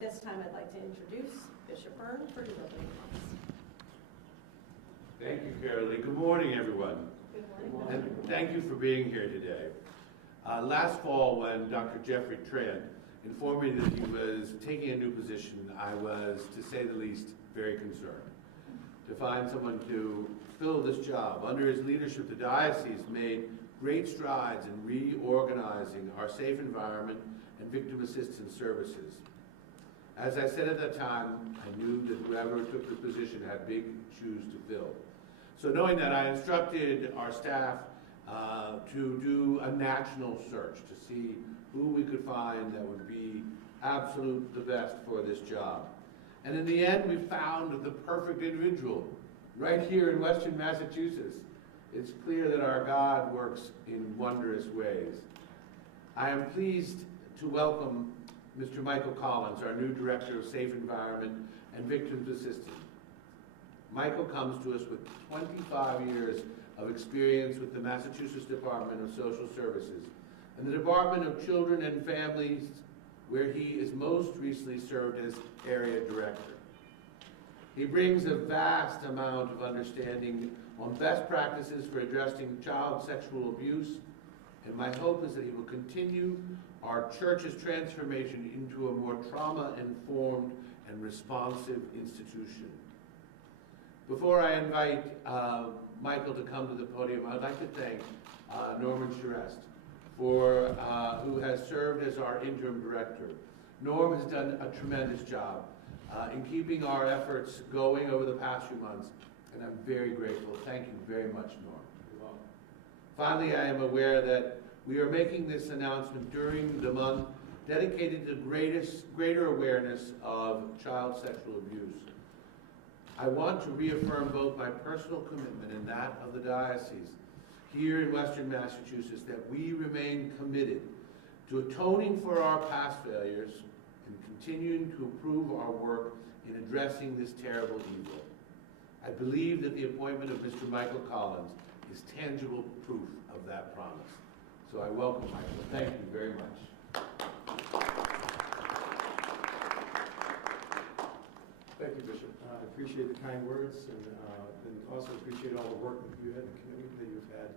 This time I'd like to introduce Bishop Byrne for his opening remarks. Thank you, Carolee. Good morning, everyone. Good morning. And thank you for being here today. Last fall, when Dr. Jeffrey Trent informed me that he was taking a new position, I was, to say the least, very concerned. To find someone to fill this job. Under his leadership, the diocese made great strides in reorganizing our safe environment and victim assistance services. As I said at that time, I knew that whoever took the position had big shoes to fill. So knowing that, I instructed our staff to do a national search to see who we could find that would be absolute the best for this job. And in the end, we found the perfect individual right here in Western Massachusetts. It's clear that our God works in wondrous ways. I am pleased to welcome Mr. Michael Collins, our new Director of Safe Environment and Victims Assistance. Michael comes to us with 25 years of experience with the Massachusetts Department of Social Services and the Department of Children and Families, where he is most recently served as Area Director. He brings a vast amount of understanding on best practices for addressing child sexual abuse, and my hope is that he will continue our church's transformation into a more trauma-informed and responsive institution. Before I invite Michael to come to the podium, I'd like to thank Norman Charest, who has served as our interim director. Norm has done a tremendous job in keeping our efforts going over the past few months, and I'm very grateful. Thank you very much, Norm. You're welcome. Finally, I am aware that we are making this announcement during the month dedicated to greater awareness of child sexual abuse. I want to reaffirm both my personal commitment and that of the diocese here in Western Massachusetts that we remain committed to atoning for our past failures and continuing to improve our work in addressing this terrible evil. I believe that the appointment of Mr. Michael Collins is tangible proof of that promise. So I welcome Michael. Thank you very much. Thank you, Bishop. I appreciate the kind words and also appreciate all the work that you had and the commitment that you've had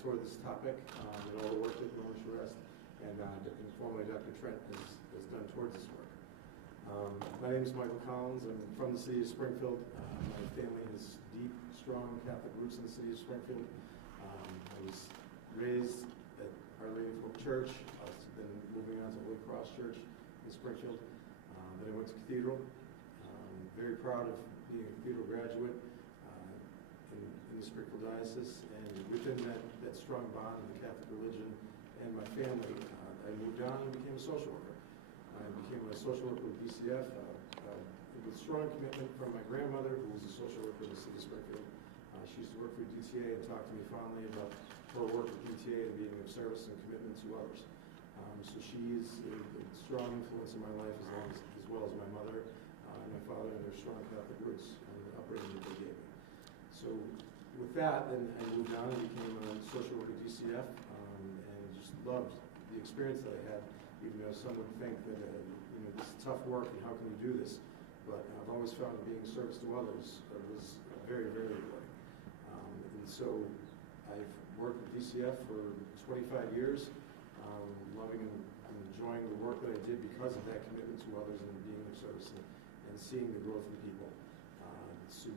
toward this topic and all the work that Norman Charest and formerly Dr. Trent has done towards this work. My name is Michael Collins. I'm from the city of Springfield. My family has deep, strong Catholic roots in the city of Springfield. I was raised at Our Lady of Hope Church, then moving on to Holy Cross Church in Springfield. Then I went to Cathedral. Very proud of being a Cathedral graduate in the Springfield Diocese, and within that strong bond of the Catholic religion and my family, I moved on and became a social worker. I became a social worker with DCF with strong commitment from my grandmother, who was a social worker in the city of Springfield. She used to work for DTA and talk to me fondly about her work with DTA and being of service and commitment to others. So she is a strong influence in my life, as well as my mother and my father and their strong Catholic roots and the upbringing that they gave me. So with that, then I moved on and became a social worker at DCF and just loved the experience that I had, even though some would think that this is tough work and how can you do this? But I've always found that being of service to others was very, very rewarding. And so I've worked at DCF for 25 years, loving and enjoying the work that I did because of that commitment to others and being of service and seeing the growth in people. So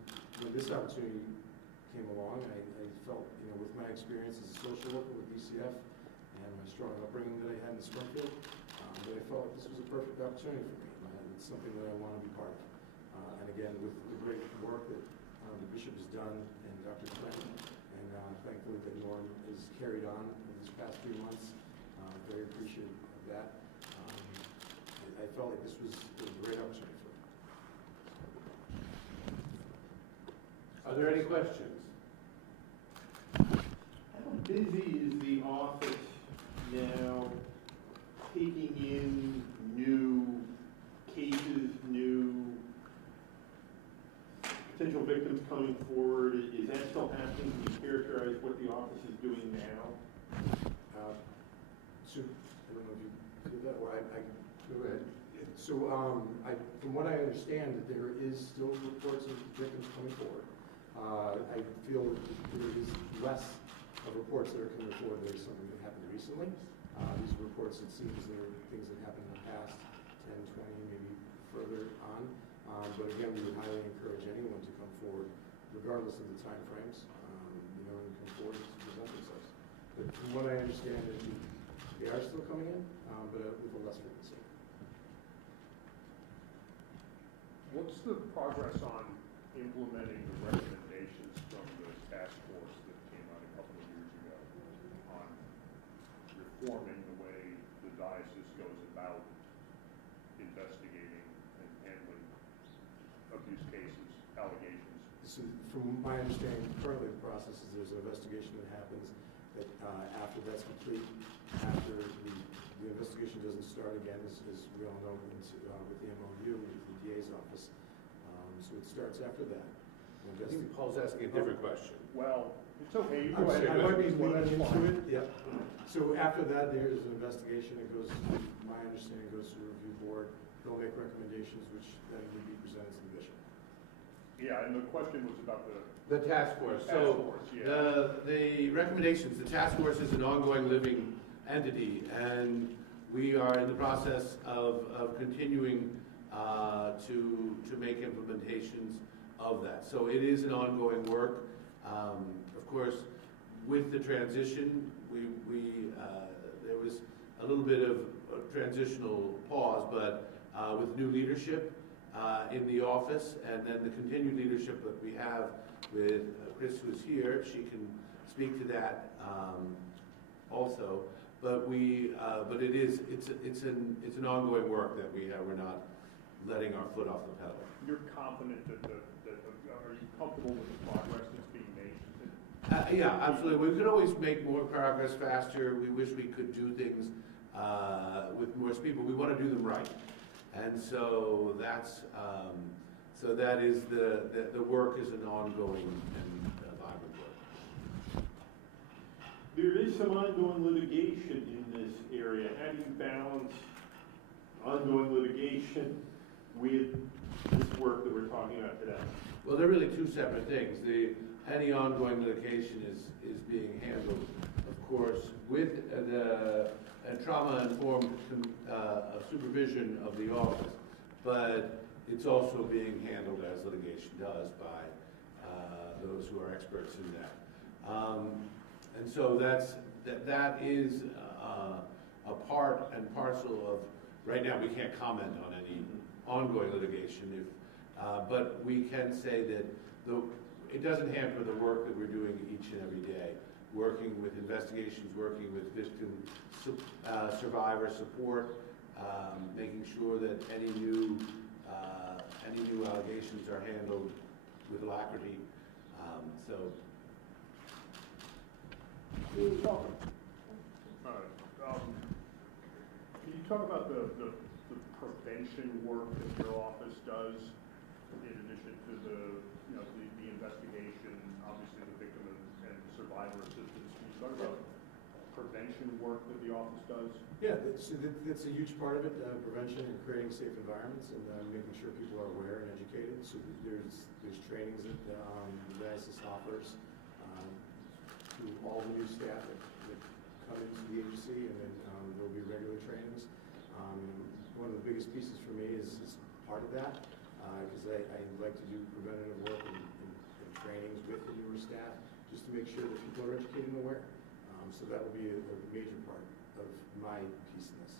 when this opportunity came along, I felt, with my experience as a social worker with DCF and my strong upbringing that I had in Springfield, that I felt like this was a perfect opportunity for me. And it's something that I want to be part of. And again, with the great work that the Bishop has done and Dr. Trent, and thankfully that Norm has carried on in these past few months, very appreciative of that. I felt like this was a great opportunity for me. Are there any questions? How busy is the office now taking in new cases, new potential victims coming forward? Is that still happening? Can you characterize what the office is doing now? So, I don't know if you do that, or I Go ahead. So, from what I understand, that there is still reports of victims coming forward. I feel that there is less of reports that are coming forward. There's something that happened recently. These reports, it seems there are things that happened in the past 10, 20, maybe further on. But again, we would highly encourage anyone to come forward, regardless of the time frames, and come forward to present themselves. But from what I understand, they are still coming in, but with a less frequency. What's the progress on implementing the recommendations from the task force that came out a couple of years ago on reforming the way the diocese goes about investigating and handling abuse cases, allegations? So from my understanding, currently the process is there's an investigation that happens that after that's complete, after the investigation doesn't start again, as we all know, with the MOU, with the DA's office. So it starts after that. I think Paul's asking a different question. Well, it's okay. You I'm go sorry, ahead. I might be Well, that's leading into fine. it. Yeah. So after that, there is an investigation. It goes, my understanding, goes to the review board. They'll make recommendations, which then would be presented to the bishop. Yeah, and the question was about The task force. Task force, yeah. The recommendations, the task force is an ongoing living entity, and we are in the process of continuing to make implementations of that. So it is an ongoing work. Of course, with the transition, there was a little bit of a transitional pause, but with new leadership in the office, and then the continued leadership that we have with Chris, who's here, she can speak to that also. But it's an ongoing work that we're not letting our foot off the pedal. You're confident that are you comfortable with the progress that's being made? Yeah, absolutely. We could always make more progress faster. We wish we could do things with more speed, but we want to do them right. And so that is the work is an ongoing and vibrant work. There is some ongoing litigation in this area. How do you balance ongoing litigation with this work that we're talking about today? Well, they're really two separate things. Any ongoing litigation is being handled, of course, with the trauma-informed supervision of the office, but it's also being handled as litigation does by those who are experts in that. And so that is a part and parcel of. Right now, we can't comment on any ongoing litigation, but we can say that it doesn't hamper the work that we're doing each and every day, working with investigations, working with victim survivor support, making sure that any new allegations are handled with alacrity. Can you talk about the prevention work that your office does in addition to the investigation, obviously the victim and survivor assistance? Can you talk about prevention work that the office does? Yeah, that's a huge part of it, prevention and creating safe environments and making sure people are aware and educated. So there's trainings that the diocese offers to all the new staff that come into the agency, and then there will be regular trainings. One of the biggest pieces for me is part of that, because I like to do preventative work and trainings with the newer staff, just to make sure that people are educated and aware. So that will be a major part of my piece in this.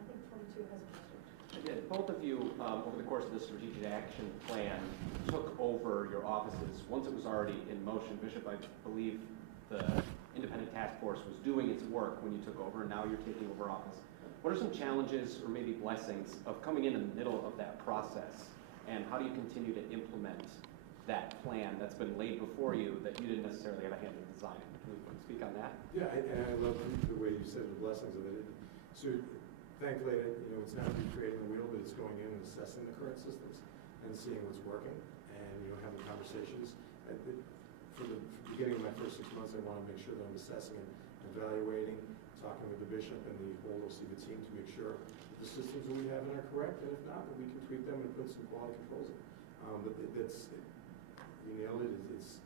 I think 22 has a question. Yeah, both of you, over the course of the strategic action plan, took over your offices. Once it was already in motion, Bishop, I believe the independent task force was doing its work when you took over, and now you're taking over office. What are some challenges or maybe blessings of coming in the middle of that process, and how do you continue to implement that plan that's been laid before you that you didn't necessarily have a hand in designing? Can you speak on that? Yeah, and I love the way you said the blessings of it. So thankfully, it's not recreating the wheel, but it's going in and assessing the current systems and seeing what's working and, having conversations. From the beginning of my first 6 months, I want to make sure that I'm assessing and evaluating, talking with the bishop and the whole OCBA team to make sure that the systems that we have in are correct, and if not, that we can tweak them and put some quality controls in. You nailed it. It's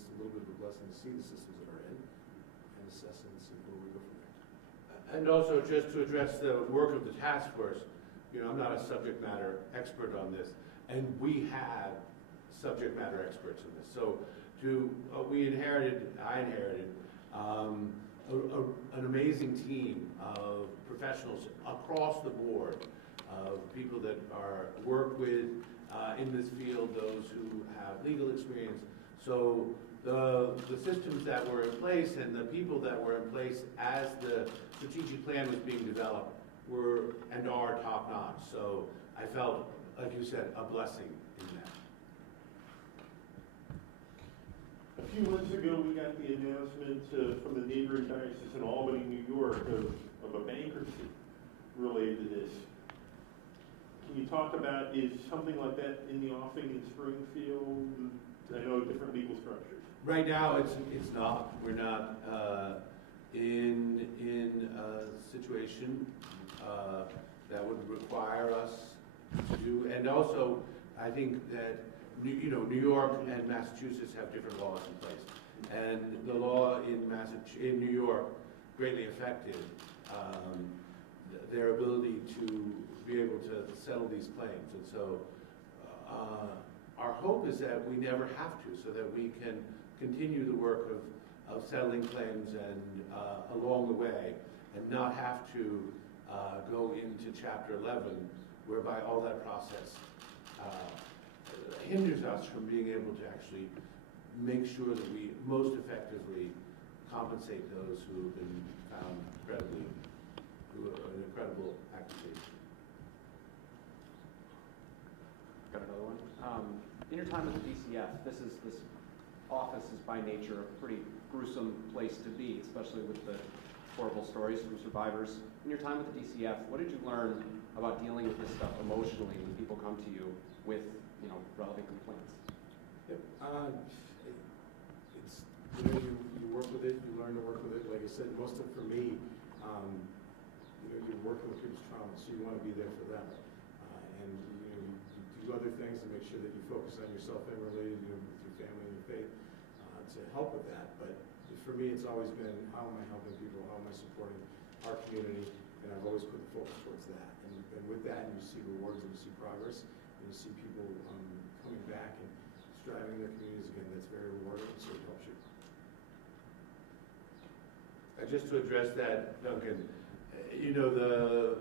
it's a little bit of a blessing to see the systems that are in and assess and see where we go from there. And also, just to address the work of the task force, I'm not a subject matter expert on this, and we have subject matter experts in this. So I inherited an amazing team of professionals across the board, of people that work with in this field, those who have legal experience. So the systems that were in place and the people that were in place as the strategic plan was being developed were and are top-notch. So I felt, like you said, a blessing in that. A few months ago, we got the announcement from the neighboring diocese in Albany, New York, of a bankruptcy related to this. Can you talk about, is something like that in the offing in Springfield? I know different legal structures. Right now, it's not. We're not in a situation that would require us to do. And also, I think that New York and Massachusetts have different laws in place, and the law in New York greatly affected their ability to be able to settle these claims. And so our hope is that we never have to, so that we can continue the work of settling claims and along the way, and not have to go into Chapter 11, whereby all that process hinders us from being able to actually make sure that we most effectively compensate those who have been found an incredible accusation. Got another one. In your time with the DCF, this office is by nature a pretty gruesome place to be, especially with the horrible stories from survivors. In your time with the DCF, what did you learn about dealing with this stuff emotionally when people come to you with, relevant complaints? Yep. It's you work with it, you learn to work with it. Like I said, most of it for me, you're working with people's trauma, so you want to be there for them, and you do other things to make sure that you focus on yourself and related, with your family and your faith, to help with that. But for me, it's always been, how am I helping people? How am I supporting our community? And I've always put the focus towards that. And with that, you see rewards and you see progress, and you see people coming back and striving in their communities again. That's very rewarding, so it helps you. Just to address that, Duncan, the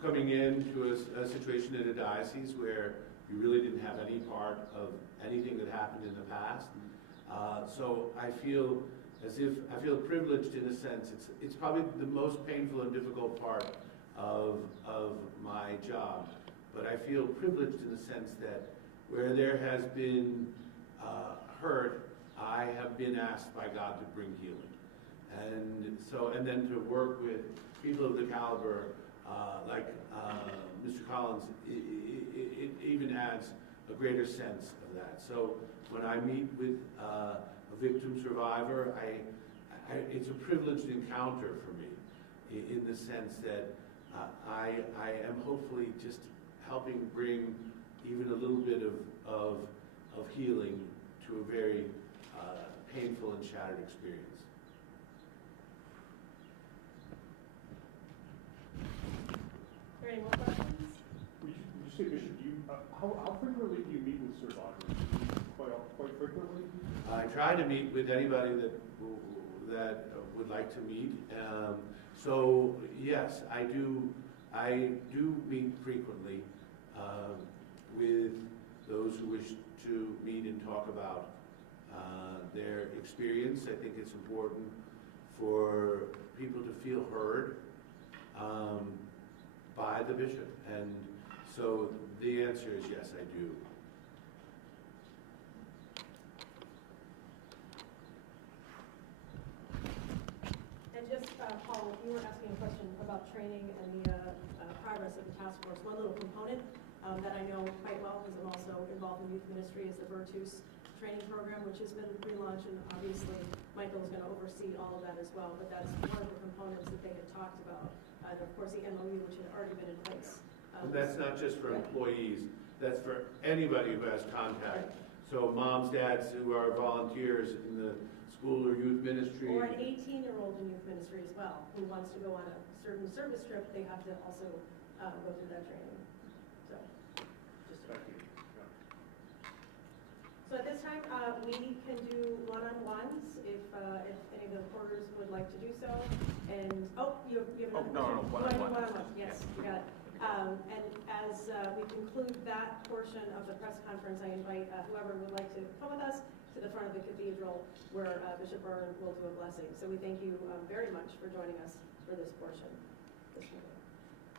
coming into a situation in a diocese where you really didn't have any part of anything that happened in the past. So I feel privileged in a sense. It's probably the most painful and difficult part of my job, but I feel privileged in the sense that where there has been hurt, I have been asked by God to bring healing. And then to work with people of the caliber like Mr. Collins, it even adds a greater sense of that. So when I meet with a victim survivor, it's a privileged encounter for me, in the sense that I am hopefully just helping bring even a little bit of healing to a very painful and shattered experience. Are there any more questions? Would you say, Bishop, how frequently do you meet with survivors? Quite frequently? I try to meet with anybody that would like to meet. So yes, I do meet frequently with those who wish to meet and talk about their experience. I think it's important for people to feel heard by the bishop, and so the answer is yes, I do. And just, Paul, you were asking a question about training and the progress of the task force. One little component that I know quite well, because I'm also involved in youth ministry, is the Virtus training program, which has been relaunched, and obviously Michael is going to oversee all of that as well, but that's one of the components that they had talked about. And of course, the MOU, which had already been in place. And that's not just for employees, that's for anybody who has contact. So moms, dads who are volunteers in the school or youth ministry. Or an 18-year-old in youth ministry as well, who wants to go on a certain service trip, they have to also go through that training. So, just Thank you. Yeah. So at this time, we can do one-on-ones if any of the reporters would like to do so. And, you have another no, question? one-on-one. One-on-one, yes, you got it. And as we conclude that portion of the press conference, I invite whoever would like to come with us to the front of the cathedral where Bishop Byrne will do a blessing. So we thank you very much for joining us for this portion. This meeting.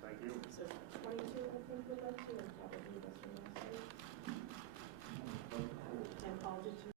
Thank you. So 22, I think, would like to, and probably Western Mass. And Paul, did you